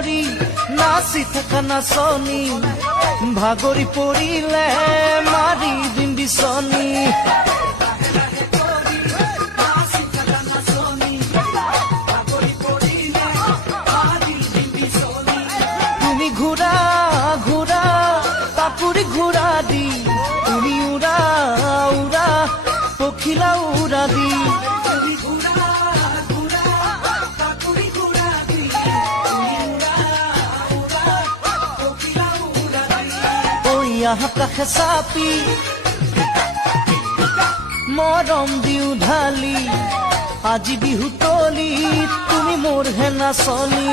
ধৰি নাচি থকা নাচনী ভাগৰি পৰিলে মাৰি দিম বিচনী তুমি ঘোৰা ঘোৰা কাপুৰি ঘোৰা দি তুমি উৰা উৰা পখিলা উৰা দি আকাশে চাপি মৰম দিও ঢালি আজি বিহু তলি তুমি মোৰ হে নাচনী